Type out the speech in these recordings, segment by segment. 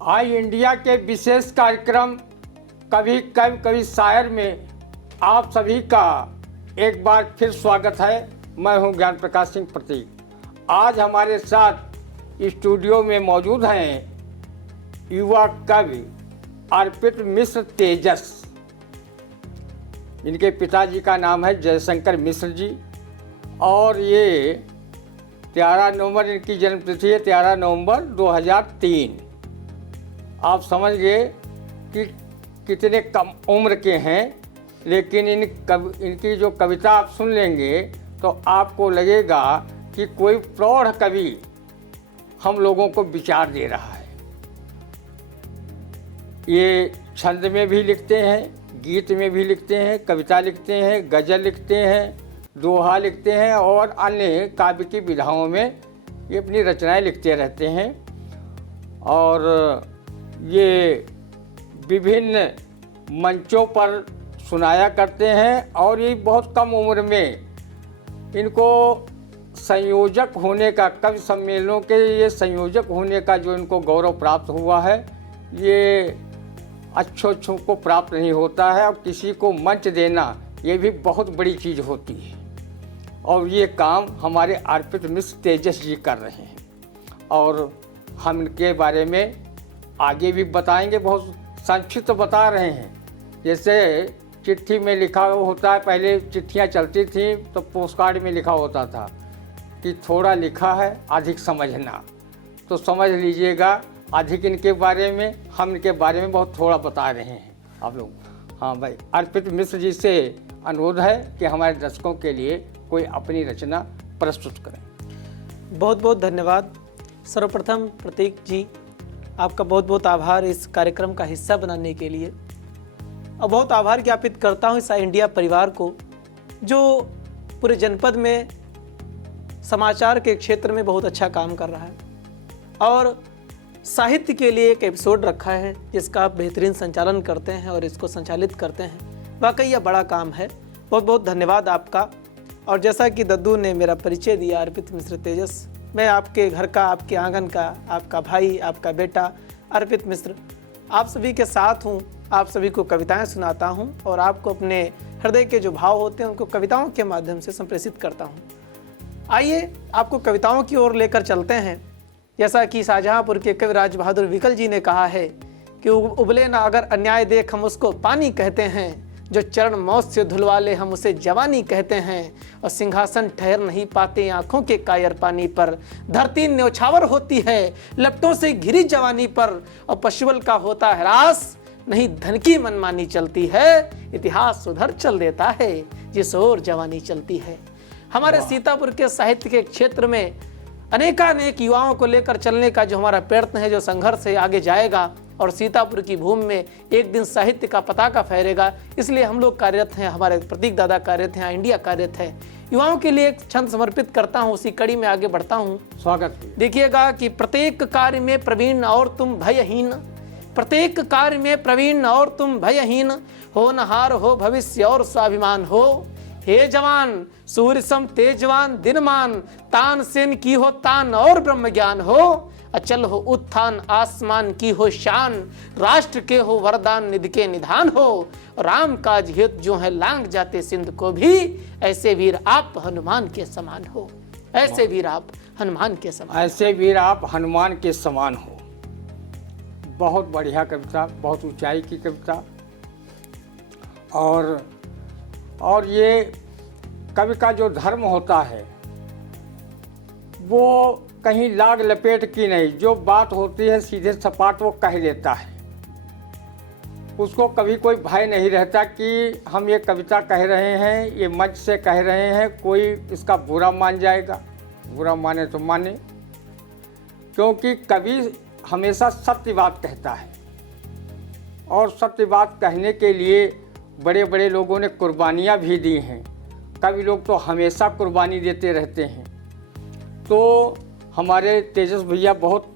आई India के विशेष कार्यक्रम कभी कवि कभी शायर में आप सभी का एक बार फिर स्वागत है। मैं हूं ज्ञान प्रकाश सिंह प्रतीक। आज हमारे साथ स्टूडियो में मौजूद हैं युवा कवि अर्पित मिश्र तेजस। इनके पिताजी का नाम है जयशंकर मिश्र जी और ये 13 नवंबर इनकी जन्मतिथि है, 13 नवंबर 2003। आप समझ गए कि कितने कम उम्र के हैं, लेकिन इनकी जो कविता आप सुन लेंगे तो आपको लगेगा कि कोई प्रौढ़ कवि हम लोगों को विचार दे रहा है। ये छंद में भी लिखते हैं, गीत में भी लिखते हैं, कविता लिखते हैं, गज़ल लिखते हैं, दोहा लिखते हैं और अन्य काव्य की विधाओं में ये अपनी रचनाएं लिखते रहते हैं। और ये विभिन्न मंचों पर सुनाया करते हैं और ये बहुत कम उम्र में इनको संयोजक होने का, कवि सम्मेलनों के ये संयोजक होने का जो इनको गौरव प्राप्त हुआ है, ये अच्छों को प्राप्त नहीं होता है। और किसी को मंच देना ये भी बहुत बड़ी चीज़ होती है और ये काम हमारे अर्पित मिश्र तेजस जी कर रहे हैं और हम इनके बारे में आगे भी बताएंगे। बहुत संक्षिप्त बता रहे हैं। जैसे चिट्ठी में लिखा होता है, पहले चिट्ठियां चलती थी तो पोस्टकार्ड में लिखा होता था कि थोड़ा लिखा है अधिक समझना, तो समझ लीजिएगा अधिक इनके बारे में, हम इनके बारे में बहुत थोड़ा बता रहे हैं आप लोग। हाँ भाई, अर्पित मिश्र जी से अनुरोध है कि हमारे दर्शकों के लिए कोई अपनी रचना प्रस्तुत करें। बहुत बहुत धन्यवाद। सर्वप्रथम प्रतीक जी, आपका बहुत बहुत आभार इस कार्यक्रम का हिस्सा बनाने के लिए, और बहुत आभार ज्ञापित करता हूँ इस इंडिया परिवार को जो पूरे जनपद में समाचार के क्षेत्र में बहुत अच्छा काम कर रहा है और साहित्य के लिए एक एपिसोड रखा है जिसका आप बेहतरीन संचालन करते हैं और इसको संचालित करते हैं। वाकई यह बड़ा काम है। बहुत बहुत धन्यवाद आपका। और जैसा कि दद्दू ने मेरा परिचय दिया, अर्पित मिश्र तेजस, मैं आपके घर का, आपके आंगन का, आपका भाई, आपका बेटा अर्पित मिश्र, आप सभी के साथ हूँ। आप सभी को कविताएं सुनाता हूँ और आपको अपने हृदय के जो भाव होते हैं उनको कविताओं के माध्यम से संप्रेषित करता हूँ। आइए आपको कविताओं की ओर लेकर चलते हैं। जैसा कि शाहजहाँपुर के कवि राज बहादुर विकल जी ने कहा है कि उबले ना अगर अन्याय देख हम उसको पानी कहते हैं, जो चरण मौत से धुलवा ले हम उसे जवानी कहते हैं, और सिंहासन ठहर नहीं पाते आंखों के कायर पानी पर, धरती न्यौछावर होती है लपटों से घिरी जवानी पर, और पशुबल का होता है ह्रास नहीं धन की मनमानी चलती है, इतिहास उधर चल देता है जिस ओर जवानी चलती है। हमारे सीतापुर के साहित्य के क्षेत्र में अनेकानेक युवाओं को लेकर चलने का जो हमारा प्रयत्न है, जो संघर्ष है, आगे जाएगा और सीतापुर की भूमि में एक दिन साहित्य का पताका फहरेगा। इसलिए हम लोग कार्यरत हैं, हमारे प्रतीक दादा कार्यरत हैं, इंडिया कार्यरत है। युवाओं के लिए एक छंद समर्पित करता हूँ, उसी कड़ी में आगे बढ़ता हूँ। स्वागत। देखिएगा कि प्रत्येक कार्य में प्रवीण और तुम भयहीन, प्रत्येक कार्य में प्रवीण और तुम भयहीन, होनहार हो भविष्य और स्वाभिमान हो। हे जवान सूर्य सम तेजवान दिनमान, तान सेन की हो तान और ब्रह्म ज्ञान हो, अचल हो उत्थान आसमान की हो शान, राष्ट्र के हो वरदान निधि के निधान हो, राम काज हित जो है लांग जाते सिंध को भी, ऐसे वीर आप हनुमान के समान हो, ऐसे वीर आप हनुमान के समान, ऐसे वीर आप हनुमान के समान हो। बहुत बढ़िया कविता, बहुत ऊंचाई की कविता। और ये कवि का जो धर्म होता है वो कहीं लाग लपेट की नहीं, जो बात होती है सीधे सपाट वो कह देता है। उसको कभी कोई भय नहीं रहता कि हम ये कविता कह रहे हैं, ये मंच से कह रहे हैं, कोई इसका बुरा मान जाएगा। बुरा माने तो माने, क्योंकि कवि हमेशा सत्य बात कहता है और सत्य बात कहने के लिए बड़े बड़े लोगों ने कुर्बानियाँ भी दी हैं। कवि लोग तो हमेशा कुर्बानी देते रहते हैं। तो हमारे तेजस भैया बहुत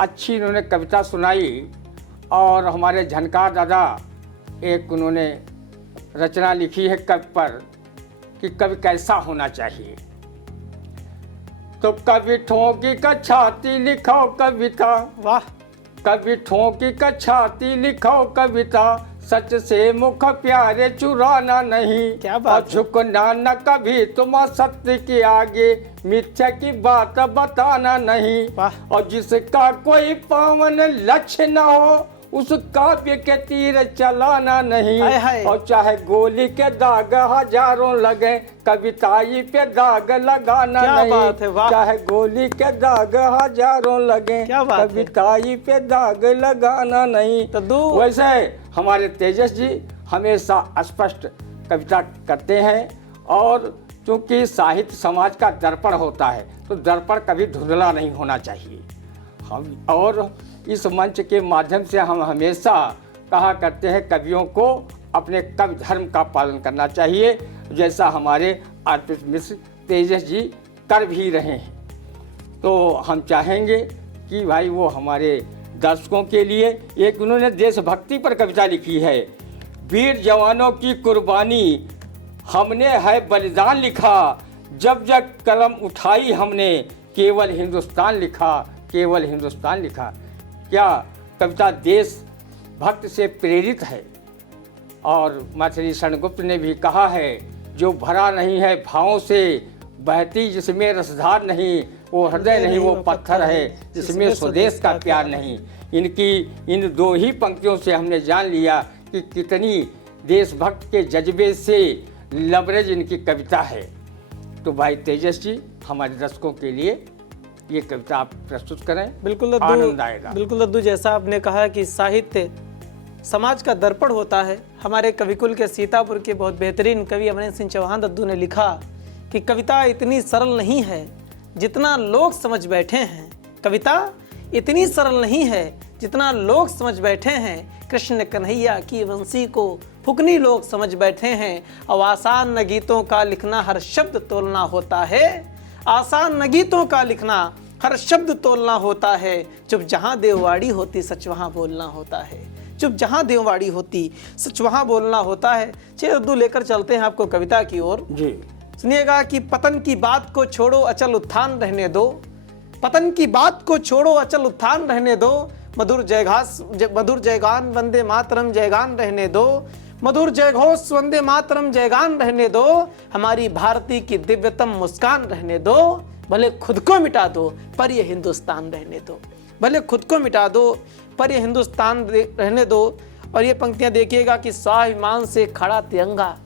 अच्छी इन्होंने कविता सुनाई और हमारे झनकार दादा एक उन्होंने रचना लिखी है कवि पर कि कवि कैसा होना चाहिए। तो कवि ठोंकी का छाती लिखाओ कविता, वाह, कभी ठोकी का छाती लिखो कविता, सच से मुख प्यारे चुराना नहीं। क्या बात और झुकना न कभी तुम सत्य के आगे, मिथ्या की बात बताना नहीं। वाह। और जिसका कोई पावन लक्ष्य न हो, उस काव्य के तीर चलाना नहीं। हाय हाय। और चाहे गोली के दाग हजारों लगे, कविताई पे दाग लगाना क्या नहीं। बात है, वाह। चाहे गोली के दाग हजारों लगे, क्या बात है। कविताई पे दाग लगाना नहीं। तो वैसे हमारे तेजस जी हमेशा स्पष्ट कविता करते हैं, और चूंकि साहित्य समाज का दर्पण होता है, तो दर्पण कभी धुंधला नहीं होना चाहिए। हम और इस मंच के माध्यम से हम हमेशा कहा करते हैं, कवियों को अपने कवि धर्म का पालन करना चाहिए, जैसा हमारे अर्पित मिश्र तेजस जी कर भी रहे हैं। तो हम चाहेंगे कि भाई वो हमारे दर्शकों के लिए एक उन्होंने देशभक्ति पर कविता लिखी है। वीर जवानों की कुर्बानी हमने है बलिदान लिखा, जब जब कलम उठाई हमने केवल हिंदुस्तान लिखा, केवल हिंदुस्तान लिखा। क्या कविता देश भक्त से प्रेरित है। और माथुरी शरणगुप्त ने भी कहा है, जो भरा नहीं है भावों से, बहती जिसमें रसधार नहीं, वो हृदय नहीं वो पत्थर है, जिसमें स्वदेश का प्यार नहीं। इनकी इन दो ही पंक्तियों से हमने जान लिया कि कितनी देशभक्त के जज्बे से लबरेज इनकी कविता है। तो भाई तेजस जी हमारे दर्शकों के लिए ये कविता आप प्रस्तुत करें। बिल्कुल आनंद लद्दू, आएगा। बिल्कुल लद्दू, जैसा आपने कहा कि साहित्य समाज का दर्पण होता है। हमारे कविकुल के सीतापुर के बहुत बेहतरीन कवि अमरेंद्र सिंह चौहान दद्दू ने लिखा कि कविता इतनी सरल नहीं है जितना लोग समझ बैठे हैं। कविता इतनी सरल नहीं है जितना लोग समझ बैठे हैं। कृष्ण कन्हैया की वंशी को फुकनी लोग समझ बैठे हैं। और आसान न गीतों का लिखना हर शब्द तोलना होता है। आसान न गीतों का लिखना हर शब्द तोलना होता है। चुप जहाँ देववाड़ी होती सच वहाँ बोलना होता है। चुप जहाँ देववाड़ी होती सच वहाँ बोलना होता है। चलिए दद्दू, लेकर चलते हैं आपको कविता की ओर। जी सुनिएगा कि पतन की बात को छोड़ो अचल उत्थान रहने दो। पतन की बात को छोड़ो अचल उत्थान रहने दो। मधुर जयगान वंदे मातरम जयगान रहने दो। मधुर जयघोष वंदे मातरम जयगान रहने दो। हमारी भारती की दिव्यतम मुस्कान रहने दो। भले खुद को मिटा दो पर ये हिंदुस्तान रहने दो। भले खुद को मिटा दो पर ये हिंदुस्तान रहने दो। और ये पंक्तियां देखिएगा कि स्वाभिमान से खड़ा तिरंगा,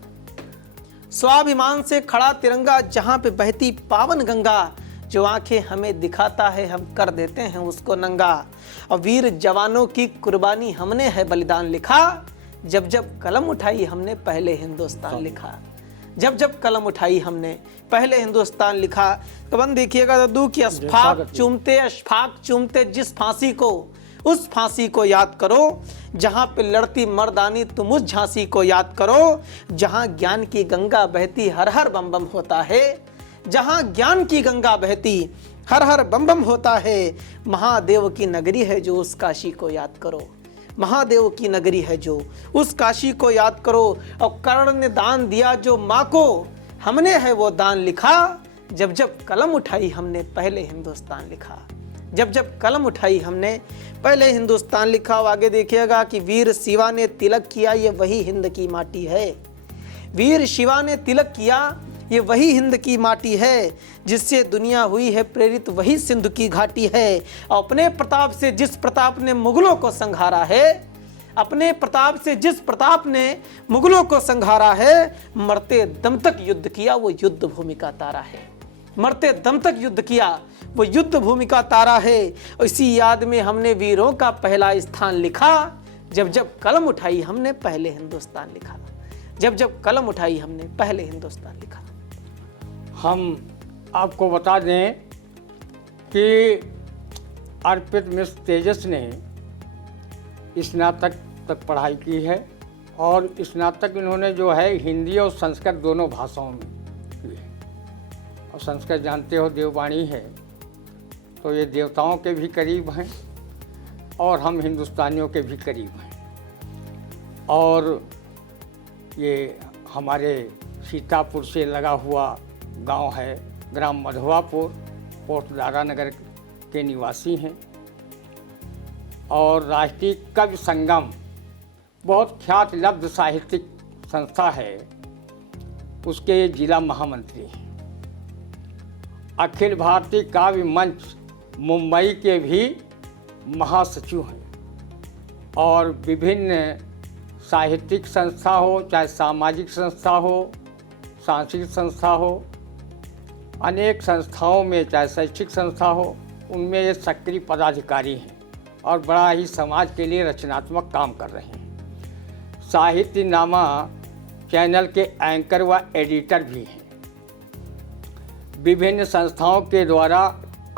स्वाभिमान से खड़ा तिरंगा, जहां पे बहती पावन गंगा, जो आंखें हमें दिखाता है हम कर देते हैं उसको नंगा। और वीर जवानों की कुर्बानी हमने है बलिदान लिखा, जब जब कलम उठाई हमने पहले हिंदुस्तान लिखा। जब जब कलम उठाई हमने पहले हिंदुस्तान लिखा। कवन देखिएगा दद्दू की अशफाक चूमते जिस फांसी को, उस फांसी को याद करो। जहां पे लड़ती मर्दानी तुम उस झांसी को याद करो। जहां ज्ञान की गंगा बहती हर हर बम बम होता है। जहां ज्ञान की गंगा बहती हर हर बम बम होता है। महादेव की नगरी है जो उस काशी को याद करो। महादेव की नगरी है जो उस काशी को याद करो। और कर्ण ने दान दिया जो माँ को, हमने है वो दान लिखा। जब जब कलम उठाई हमने पहले हिंदुस्तान लिखा। जब जब कलम उठाई हमने पहले हिंदुस्तान लिखा। और आगे देखिएगा कि वीर शिवा ने तिलक किया ये वही हिंद की माटी है। वीर शिवा ने तिलक किया ये वही हिंद की माटी है। जिससे दुनिया हुई है प्रेरित वही सिंधु की घाटी है। और अपने प्रताप से जिस प्रताप ने मुगलों को संहारा है, अपने प्रताप से जिस प्रताप ने मुगलों को संहारा है, मरते दम तक युद्ध किया वो युद्ध भूमि का तारा है। मरते दम तक युद्ध किया वो युद्ध भूमि का तारा है। इसी याद में हमने वीरों का पहला स्थान लिखा। जब जब कलम उठाई हमने पहले हिंदुस्तान लिखा। जब जब कलम उठाई हमने पहले हिंदुस्तान लिखा। हम आपको बता दें कि अर्पित मिश्र तेजस ने स्नातक तक पढ़ाई की है। और स्नातक इन्होंने जो है हिंदी और संस्कृत दोनों भाषाओं में की है। और संस्कृत जानते हो देववाणी है, तो ये देवताओं के भी करीब हैं और हम हिंदुस्तानियों के भी करीब हैं। और ये हमारे सीतापुर से लगा हुआ गांव है, ग्राम मधवापुर, पोस्ट दारा नगर के निवासी हैं। और राष्ट्रीय कवि संगम बहुत ख्यात लब्ध साहित्यिक संस्था है, उसके जिला महामंत्री हैं। अखिल भारतीय काव्य मंच मुंबई के भी महासचिव हैं और विभिन्न साहित्यिक संस्था हो, चाहे सामाजिक संस्था हो, सांस्कृतिक संस्था हो, अनेक संस्थाओं में, चाहे शैक्षिक संस्था हो, उनमें ये सक्रिय पदाधिकारी हैं और बड़ा ही समाज के लिए रचनात्मक काम कर रहे हैं। साहित्य नामा चैनल के एंकर व एडिटर भी हैं। विभिन्न संस्थाओं के द्वारा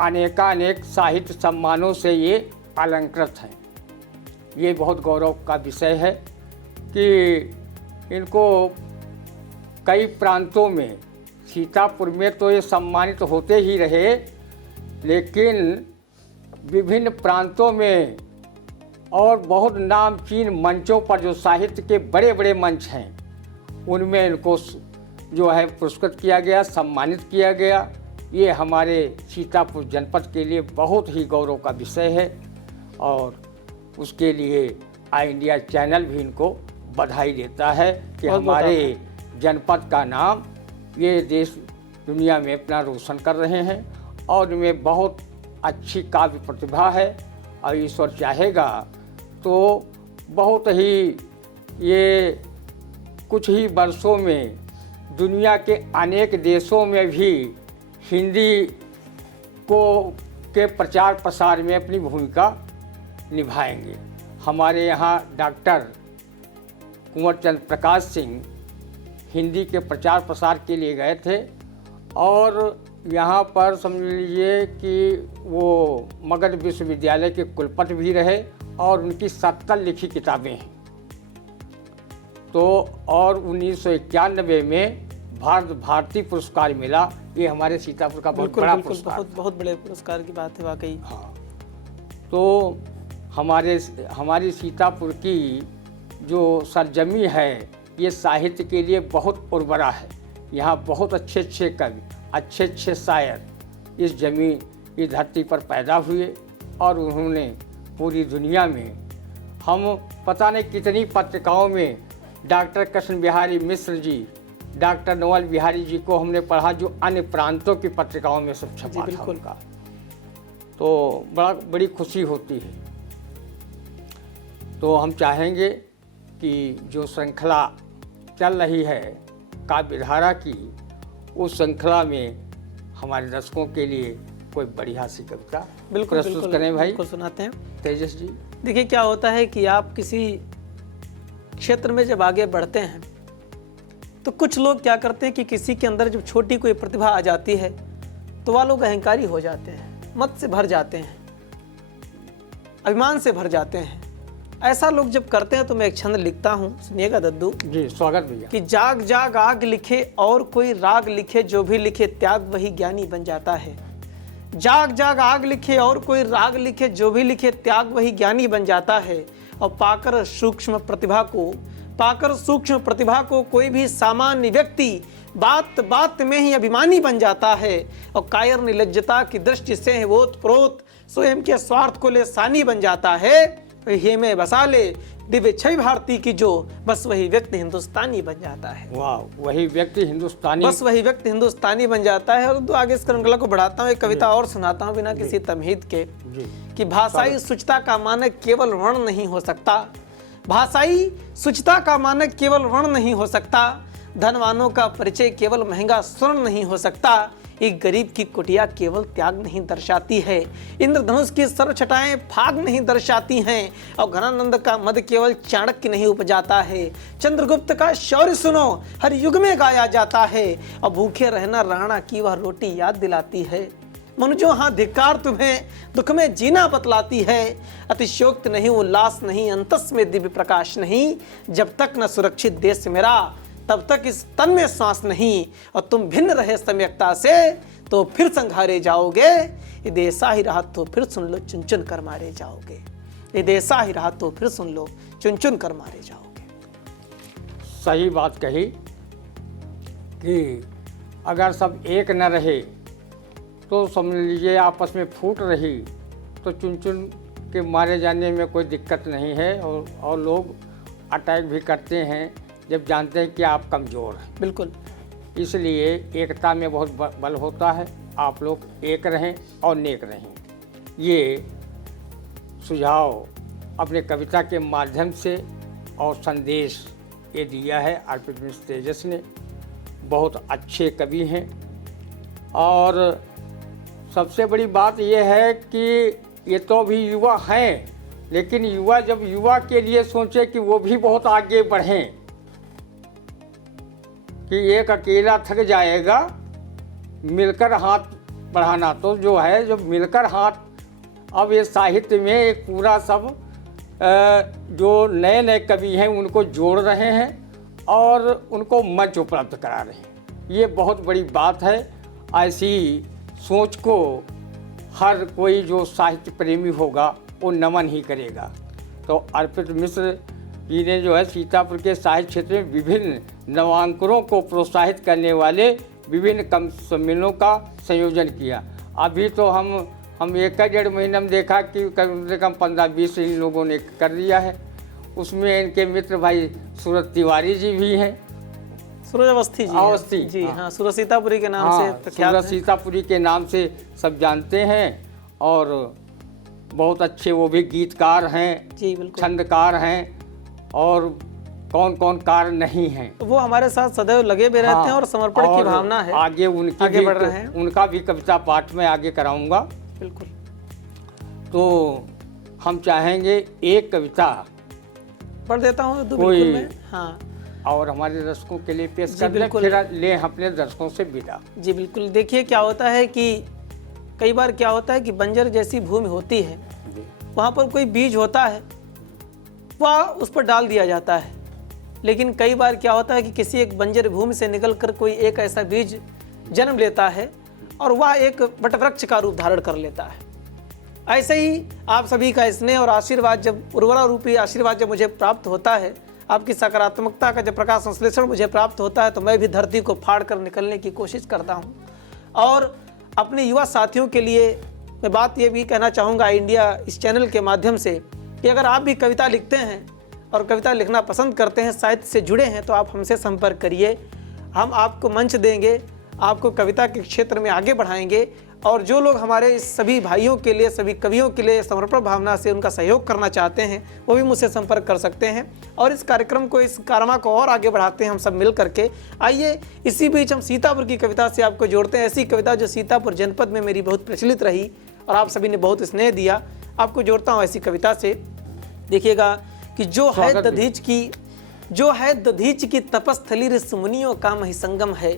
अनेकानेक साहित्य सम्मानों से ये अलंकृत हैं। ये बहुत गौरव का विषय है कि इनको कई प्रांतों में, सीतापुर में तो ये सम्मानित होते ही रहे, लेकिन विभिन्न प्रांतों में और बहुत नामचीन मंचों पर जो साहित्य के बड़े बड़े मंच हैं, उनमें इनको जो है पुरस्कृत किया गया, सम्मानित किया गया। ये हमारे सीतापुर जनपद के लिए बहुत ही गौरव का विषय है और उसके लिए आई इंडिया चैनल भी इनको बधाई देता है कि हमारे जनपद का नाम ये देश दुनिया में अपना रोशन कर रहे हैं और इनमें बहुत अच्छी काव्य प्रतिभा है और ईश्वर चाहेगा तो बहुत ही ये कुछ ही वर्षों में दुनिया के अनेक देशों में भी हिंदी के प्रचार प्रसार में अपनी भूमिका निभाएंगे। हमारे यहाँ डॉक्टर कुंवर चंद प्रकाश सिंह हिंदी के प्रचार प्रसार के लिए गए थे और यहाँ पर समझ लीजिए कि वो मगध विश्वविद्यालय के कुलपति भी रहे और उनकी 70 लिखी किताबें हैं। तो और 1991 में भारत भारती पुरस्कार मिला। ये हमारे सीतापुर का बहुत बड़ा पुरस्कार, बहुत बड़े पुरस्कार की बात है वाकई। हाँ, तो हमारी सीतापुर की जो सरजमी है ये साहित्य के लिए बहुत उर्वरा है। यहाँ बहुत अच्छे अच्छे कवि, अच्छे अच्छे शायर इस जमीन, इस धरती पर पैदा हुए और उन्होंने पूरी दुनिया में, हम पता नहीं कितनी पत्रिकाओं में डॉक्टर कृष्ण बिहारी मिश्र जी, डॉक्टर नवल बिहारी जी को हमने पढ़ा जो अन्य प्रांतों की पत्रिकाओं में सब छपा था उनका, तो बड़ी खुशी होती है। तो हम चाहेंगे कि जो श्रृंखला चल रही है काव्यधारा की, उस श्रृंखला में हमारे दर्शकों के लिए कोई बढ़िया सी कविता प्रस्तुत करें भाई। बिल्कुल सुनाते हैं तेजस जी। देखिए क्या होता है कि आप किसी क्षेत्र में जब आगे बढ़ते हैं तो कुछ लोग क्या करते हैं कि किसी के अंदर जब छोटी कोई प्रतिभा आ जाती है तो वह लोग अहंकारी हो जाते हैं, मत से भर जाते हैं, अभिमान से भर जाते हैं। ऐसा लोग जब करते हैं तो मैं एक छंद लिखता हूँ, सुनिएगा दद्दू जी। स्वागत भैया। कि जाग जाग आग लिखे और कोई राग लिखे, जो भी लिखे त्याग वही ज्ञानी बन जाता है। जाग जाग आग लिखे और कोई राग लिखे, जो भी लिखे त्याग वही ज्ञानी बन जाता है। और पाकर सूक्ष्म प्रतिभा को कोई भी सामान्य व्यक्ति बात बात में ही अभिमानी बन जाता है। और कायर निर्लज्जता की दृष्टि से ओतप्रोत स्वयं के स्वार्थ को ले सानी बन जाता है। हे में बसा ले दिव्य छवि भारती की जो, बस वही व्यक्ति हिंदुस्तानी बन जाता है। वाह, वही व्यक्ति हिंदुस्तानी, बस वही व्यक्ति हिंदुस्तानी बन जाता है। और तो आगे इस श्रृंखला को बढ़ाता हूँ, एक कविता और सुनाता हूँ बिना किसी तमहीद के कि भाषाई शुचिता का मानक केवल वर्ण नहीं हो सकता। भाषाई शुचिता का मानक केवल वर्ण नहीं हो सकता। धनवानों का परिचय केवल महंगा स्वर्ण नहीं हो सकता। एक गरीब की कुटिया केवल त्याग नहीं दर्शाती है। इंद्रधनुष की सर्व छटाएं फाग नहीं दर्शाती हैं। और घनानंद का मद केवल चाणक्य नहीं उपजाता है। चंद्रगुप्त का शौर्य सुनो हर युग में गाया जाता है। और भूखे रहना राणा की वह रोटी याद दिलाती है। मनुजो हाँ धिक्कार तुम्हें दुख में जीना बतलाती है। अतिशयोक्त नहीं, उल्लास नहीं, अंतस में दिव्य प्रकाश नहीं। जब तक न सुरक्षित देश मेरा तब तक इस तन में श्वास नहीं। और तुम भिन्न रहे सम्यकता से तो फिर संघारे जाओगे। ये देसा ही रहा तो फिर सुन लो, चुन चुन कर मारे जाओगे। ये देसा ही रहा तो फिर सुन लो, चुन चुन कर मारे जाओगे। सही बात कही कि अगर सब एक न रहे तो समझ लीजिए आपस में फूट रही तो चुन चुन के मारे जाने में कोई दिक्कत नहीं है, और लोग अटैक भी करते हैं जब जानते हैं कि आप कमज़ोर हैं। बिल्कुल। इसलिए एकता में बहुत बल होता है। आप लोग एक रहें और नेक रहें। ये सुझाव अपने कविता के माध्यम से और संदेश ये दिया है अर्पित मिश्र तेजस ने। बहुत अच्छे कवि हैं। और सबसे बड़ी बात यह है कि ये तो अभी युवा हैं, लेकिन युवा जब युवा के लिए सोचे कि वो भी बहुत आगे बढ़ें, कि एक अकेला थक जाएगा, मिलकर हाथ बढ़ाना। तो जो है, जो मिलकर हाथ, अब ये साहित्य में एक पूरा सब जो नए नए कवि हैं उनको जोड़ रहे हैं और उनको मंच उपलब्ध करा रहे हैं। ये बहुत बड़ी बात है। ऐसी सोच को हर कोई जो साहित्य प्रेमी होगा वो नमन ही करेगा। तो अर्पित मिश्र जी ने जो है सीतापुर के साहित्य क्षेत्र में विभिन्न नवांकुरों को प्रोत्साहित करने वाले विभिन्न कम सम्मेलनों का संयोजन किया। अभी तो हम 1-1.5 महीने में देखा कि कम से कम 15-20 इन लोगों ने कर दिया है। उसमें इनके मित्र भाई सूरज तिवारी जी भी हैं। सूरज अवस्थी जी अवस्थी, जी हाँ, सूरज सीतापुरी के नाम से प्रख्यात हैं। सूरज सीतापुरी के नाम से सब जानते हैं। और बहुत अच्छे वो भी गीतकार हैं जी, बिल्कुल, छंदकार हैं, और कौन कौन कार नहीं हैं। वो हमारे साथ सदैव लगे भी रहते हैं और समर्पण की भावना है। आगे उनकी आगे भी बढ़ रहे हैं। उनका भी कविता पाठ में आगे कराऊंगा। बिल्कुल। तो हम चाहेंगे एक कविता पढ़ देता हूँ कोई में। हाँ, और हमारे दर्शकों के लिए पेश जी, कर दें, बिल्कुल। फिर लें अपने दर्शकों से विदा। जी बिल्कुल। देखिए क्या होता है कि कई बार क्या होता है कि बंजर जैसी भूमि होती है, वहाँ पर कोई बीज होता है, वह उस पर डाल दिया जाता है। लेकिन कई बार क्या होता है कि किसी एक बंजर भूमि से निकलकर कोई एक ऐसा बीज जन्म लेता है और वह एक वटवृक्ष का रूप धारण कर लेता है। ऐसे ही आप सभी का स्नेह और आशीर्वाद, जब उर्वरा रूपी आशीर्वाद जब मुझे प्राप्त होता है, आपकी सकारात्मकता का जब प्रकाश संश्लेषण मुझे प्राप्त होता है, तो मैं भी धरती को फाड़ कर निकलने की कोशिश करता हूँ। और अपने युवा साथियों के लिए मैं बात ये भी कहना चाहूँगा इंडिया इस चैनल के माध्यम से कि अगर आप भी कविता लिखते हैं और कविता लिखना पसंद करते हैं, साहित्य से जुड़े हैं, तो आप हमसे संपर्क करिए। हम आपको मंच देंगे, आपको कविता के क्षेत्र में आगे बढ़ाएंगे। और जो लोग हमारे इस सभी भाइयों के लिए, सभी कवियों के लिए समर्पण भावना से उनका सहयोग करना चाहते हैं, वो भी मुझसे संपर्क कर सकते हैं। और इस कार्यक्रम को, इस कारमा को और आगे बढ़ाते हैं हम सब मिल करके। आइए इसी बीच हम सीतापुर की कविता से आपको जोड़ते हैं। ऐसी कविता जो सीतापुर जनपद में मेरी बहुत प्रचलित रही और आप सभी ने बहुत स्नेह दिया। आपको जोड़ता हूँ ऐसी कविता से। देखिएगा कि जो है दधीच की तपस्थली ऋषि मुनियों का मही संगम है।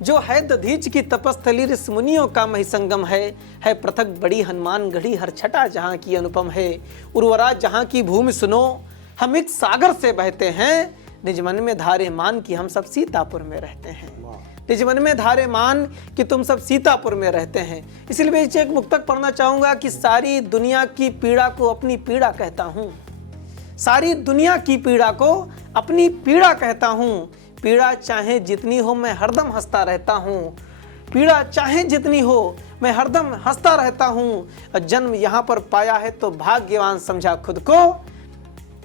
जो है दधीच की तपस्थली ऋषि मुनियों का मही संगम है पृथक बड़ी हनुमान गढ़ी हर छटा जहाँ की अनुपम है। उर्वरा जहाँ की भूमि सुनो हम एक सागर से बहते हैं, निज मन में धारे मान कि हम सब सीतापुर में रहते हैं। निज मन में धारे मान कि तुम सब सीतापुर में रहते हैं। इसलिए मैं एक मुक्तक पढ़ना चाहूँगा कि सारी दुनिया की पीड़ा को अपनी पीड़ा कहता हूँ। सारी दुनिया की पीड़ा को अपनी पीड़ा कहता हूँ। पीड़ा चाहे जितनी हो मैं हरदम हंसता रहता हूँ। पीड़ा चाहे जितनी हो मैं हरदम हंसता रहता हूँ। जन्म यहाँ पर पाया है तो भाग्यवान समझा खुद को।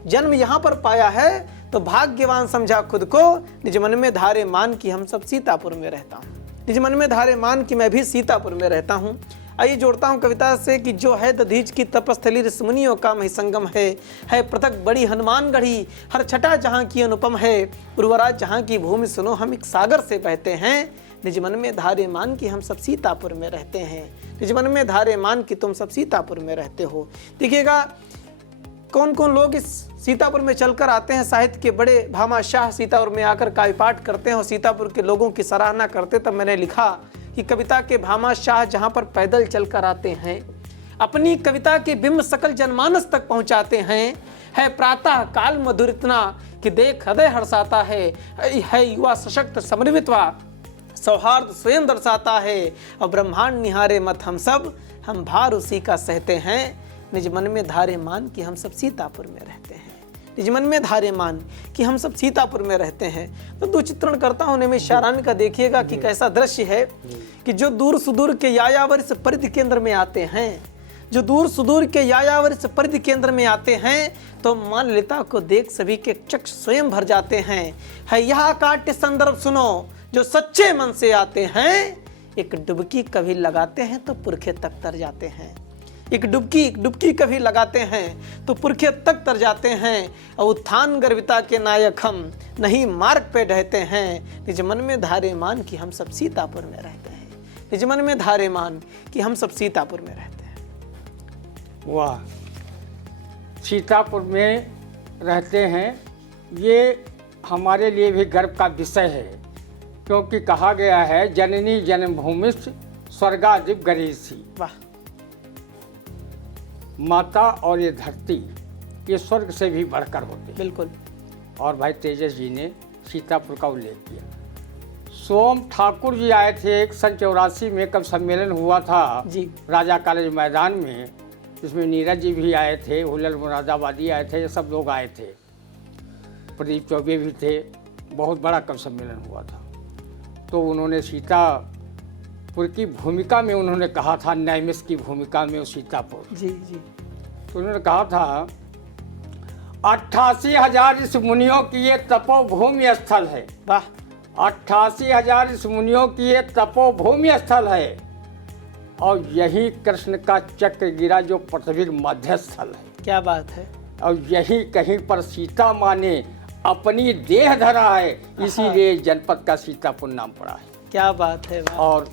जन्म यहाँ पर पाया है तो भाग्यवान समझा खुद को। निज मन में धारे मान कि हम सब सीतापुर में रहता हूँ। निज मन में धारे मान कि मैं भी सीतापुर में रहता हूँ। आइए जोड़ता हूँ कविता से कि जो है दधीच की तपस्थली ऋषि मुनियों का मही संगम है पृथक बड़ी हनुमान गढ़ी हर छटा जहाँ की अनुपम है। उर्वरा जहाँ की भूमि सुनो हम एक सागर से बहते हैं। निज मन में धारे मान कि हम सब सीतापुर में रहते हैं। निज मन में धारे मान कि तुम सब सीतापुर में रहते हो। देखिएगा कौन कौन लोग इस सीतापुर में चलकर आते हैं। साहित्य के बड़े भामाशाह सीतापुर में आकर काव्य पाठ करते हैं और सीतापुर के लोगों की सराहना करते। तब मैंने लिखा कि कविता के भामाशाह जहाँ पर पैदल चलकर आते हैं, अपनी कविता के बिंब सकल जनमानस तक पहुँचाते हैं। है प्रातः काल मधुर इतना कि देख हृदय हर्षाता है युवा सशक्त समन्वितवा सौहार्द स्वयं दर्शाता है। और ब्रह्मांड निहारे मत हम सब हम भार उसी का सहते हैं। निज मन में धारे मान कि हम सब सीतापुर में रहते हैं। निज मन में धारे मान कि हम सब सीतापुर में रहते हैं। तो दो चित्रण करता हूँ में शारानी का। देखिएगा कि कैसा दृश्य है कि जो दूर सुदूर के यायावर इस परिधि केंद्र में आते हैं, जो दूर सुदूर के यायावर इस परिधि केंद्र में आते हैं तो मां ललिता को देख सभी के चक्षु स्वयं भर जाते हैं। है यह काट्य संदर्भ सुनो, जो सच्चे मन से आते हैं एक डुबकी कभी लगाते हैं तो पुरखे तक तर जाते हैं। एक डुबकी कभी लगाते हैं तो पुरखे तक तर जाते हैं। और उत्थान गर्विता के नायक हम नहीं मार्ग पे ढहते हैं। निज मन में धारे मान कि हम सब सीतापुर में रहते हैं। निज मन में धारे मान कि हम सब सीतापुर में रहते हैं। वाह, सीतापुर में रहते हैं, ये हमारे लिए भी गर्व का विषय है, क्योंकि कहा गया है जननी जन्मभूमि स्वर्गादिप गरीसी। वाह, माता और ये धरती ये स्वर्ग से भी बढ़कर होती है। बिल्कुल। और भाई तेजस जी ने सीतापुर का उल्लेख किया। सोम ठाकुर जी आए थे, एक सन 84 में कब सम्मेलन हुआ था जी, राजा कॉलेज मैदान में, जिसमें नीरज जी भी आए थे, हुल्लर मुरादाबादी आए थे, ये सब लोग आए थे, प्रदीप चौबे भी थे। बहुत बड़ा कब सम्मेलन हुआ था। तो उन्होंने सीतापुर की भूमिका में उन्होंने कहा था, नैमिष की भूमिका में वो सीतापुर, जी जी, तो उन्होंने कहा था 88,000 इस मुनियों की ये तपोभूमि स्थल है। वाह, 88,000 इस मुनियों की ये तपोभूमि स्थल है, और यही कृष्ण का चक्र गिरा जो पृथ्वी मध्य स्थल है। क्या बात है। और यही कहीं पर सीता माँ ने अपनी देह धरा है, इसीलिए जनपद का सीतापुर नाम पड़ा है। क्या बात है। वाह। और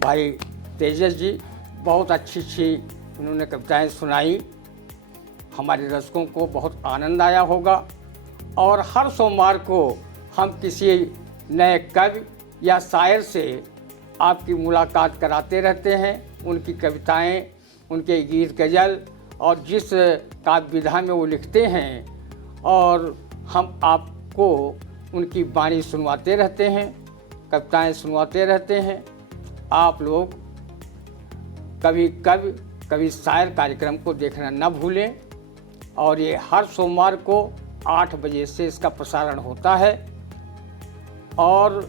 भाई तेजस जी बहुत अच्छी उन्होंने कविताएं सुनाई, हमारे दर्शकों को बहुत आनंद आया होगा। और हर सोमवार को हम किसी नए कवि या शायर से आपकी मुलाकात कराते रहते हैं। उनकी कविताएं, उनके गीत गज़ल और जिस काव्य विधा में वो लिखते हैं, और हम आपको उनकी वाणी सुनवाते रहते हैं, कविताएं सुनवाते रहते हैं। आप लोग कभी कवि कभी शायर कार्यक्रम को देखना न भूलें। और ये हर सोमवार को 8 बजे से इसका प्रसारण होता है, और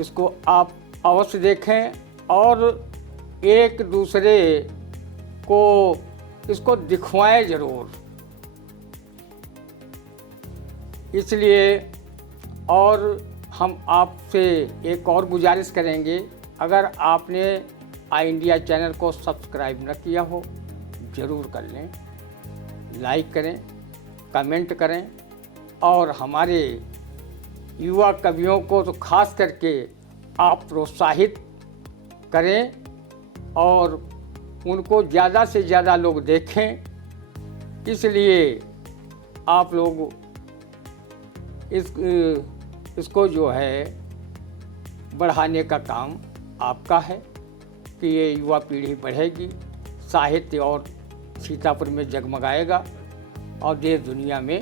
इसको आप अवश्य देखें और एक दूसरे को इसको दिखवाएं ज़रूर। इसलिए और हम आपसे एक और गुजारिश करेंगे, अगर आपने आई इंडिया चैनल को सब्सक्राइब न किया हो, ज़रूर कर लें, लाइक करें, कमेंट करें, और हमारे युवा कवियों को तो खास करके आप प्रोत्साहित करें और उनको ज़्यादा से ज़्यादा लोग देखें। इसलिए आप लोग इसको जो है बढ़ाने का काम आपका है कि ये युवा पीढ़ी बढ़ेगी, साहित्य और सीतापुर में जगमगाएगा, और देश दुनिया में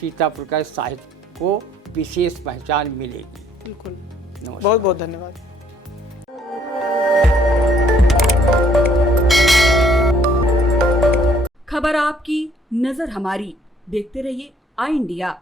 सीतापुर का साहित्य को विशेष पहचान मिलेगी। बिल्कुल। नमस्कार। बहुत बहुत धन्यवाद। खबर आपकी, नजर हमारी। देखते रहिए आई इंडिया।